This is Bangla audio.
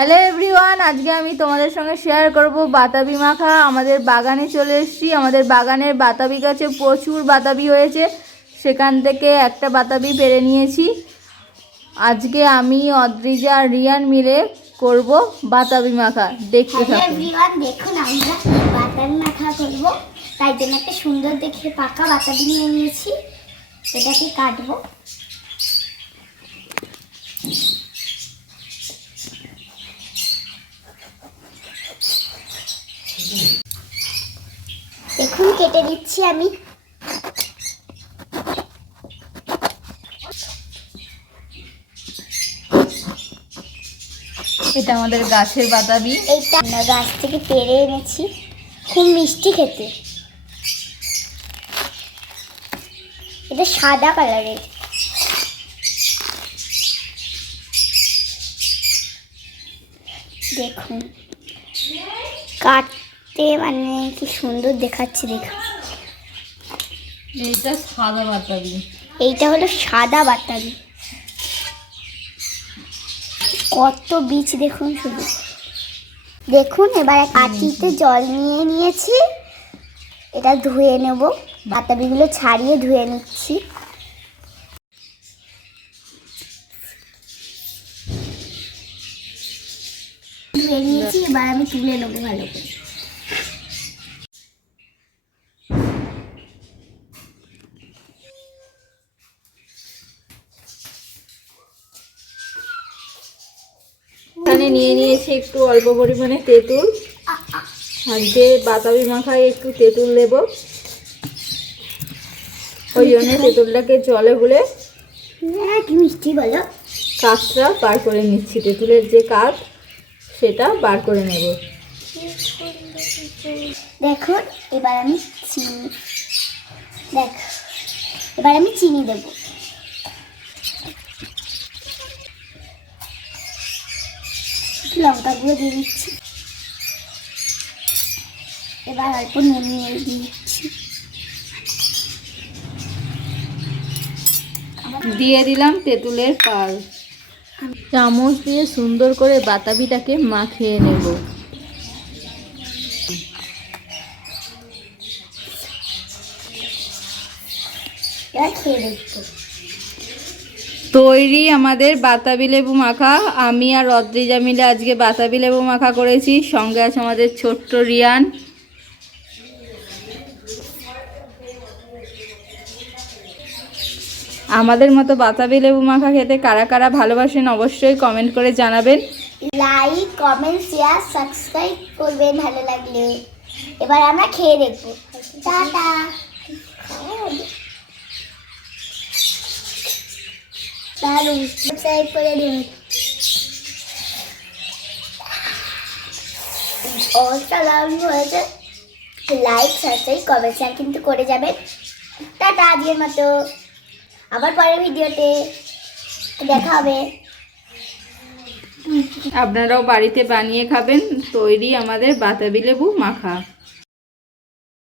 হ্যালো এভরিওয়ান আজকে আমি তোমাদের সঙ্গে শেয়ার করব বাতাবি মাখা। আমাদের বাগানে চলে এসেছি। আমাদের বাগানের বাতাবি গাছে প্রচুর বাতাবি হয়েছে। সেখান থেকে একটা বাতাবি পেরে নিয়েছি। আজকে আমি অদ্রিজা আর রিয়ান মিলে করব বাতাবি মাখা। দেখতে এভরিওয়ান দেখুন আমরা বাতাবি মাখা করব। তাই জন্য একটা সুন্দর দেখে পাকা বাতাবি নিয়ে নিয়েছি। এটাকে কাটবো। দেখুন কেটে দিচ্ছি আমি। এটা আমাদের গাছের বাতাবি এইটা আমরা গাছ থেকে পেরে এনেছি। খুব মিষ্টি খেতে। এটা সাদা কালারের। দেখুন। কাটতে মানে কি সুন্দর দেখাচ্ছে দেখুন এটা সাদা বাতাবি। এইটা হলো সাদা বাতাবি। কত বীজ দেখুন শুধু। দেখুন এবার কাঠিতে জল নিয়ে নিয়েছি। এটা ধুয়ে নেব। বাতাবিগুলো ছাড়িয়ে ধুয়ে নিচ্ছি। ধুয়ে নিয়েছি এবার আমি তুলে নেব ভালো করে। এখানে নিয়ে নিয়েছি একটু অল্প পরিমাণে তেঁতুল। আজকে বাতাবি মাখায় একটু তেঁতুল দেব ওই জন্য তেঁতুলটাকে জলে গুলে কি মিষ্টি বলো কাঠটা বার করে নিচ্ছি। তেঁতুলের যে কাঠ, সেটা বার করে নেব। দেখো, এবার আমি চিনি দেখ, এবার আমি চিনি দেব। একটু লঙ্কা গুঁড়ো দিয়ে দিচ্ছি। এবার অল্প নুন নিয়ে দিয়ে দিচ্ছি। দিয়ে দিলাম তেঁতুলের পাল। চামচ দিয়ে সুন্দর করে বাতাবিটাকে মাখিয়ে নেব। খেয়ে দেখব। তৈরি আমাদের বাতাবি লেবু মাখা। আমি আর রদ্রিজা মিলে আজকে বাতাবি লেবু মাখা করেছি। সঙ্গে আছে আমাদের ছোট্ট রিয়ান। আমাদের মতো বাতাবি লেবু মাখা খেতে কারা কারা ভালোবাসেন অবশ্যই কমেন্ট করে জানাবেন। লাইক কমেন্ট শেয়ার সাবস্ক্রাইব করবেন ভালো লাগলে। এবার আমরা খেয়ে দেখব। টাটা। দারুণ সাবস্ক্রাইব করে দিন। অসাধারণ হয়েছে। লাইক সাবস্ক্রাইব কমেন্ট শেয়ার কিন্তু করে যাবেন। টাটা, আজকের মতো। আবার পরের ভিডিওতে দেখা হবে। আপনারাও বাড়িতে বানিয়ে খাবেন তৈরি আমাদের বাতাবি লেবু মাখা।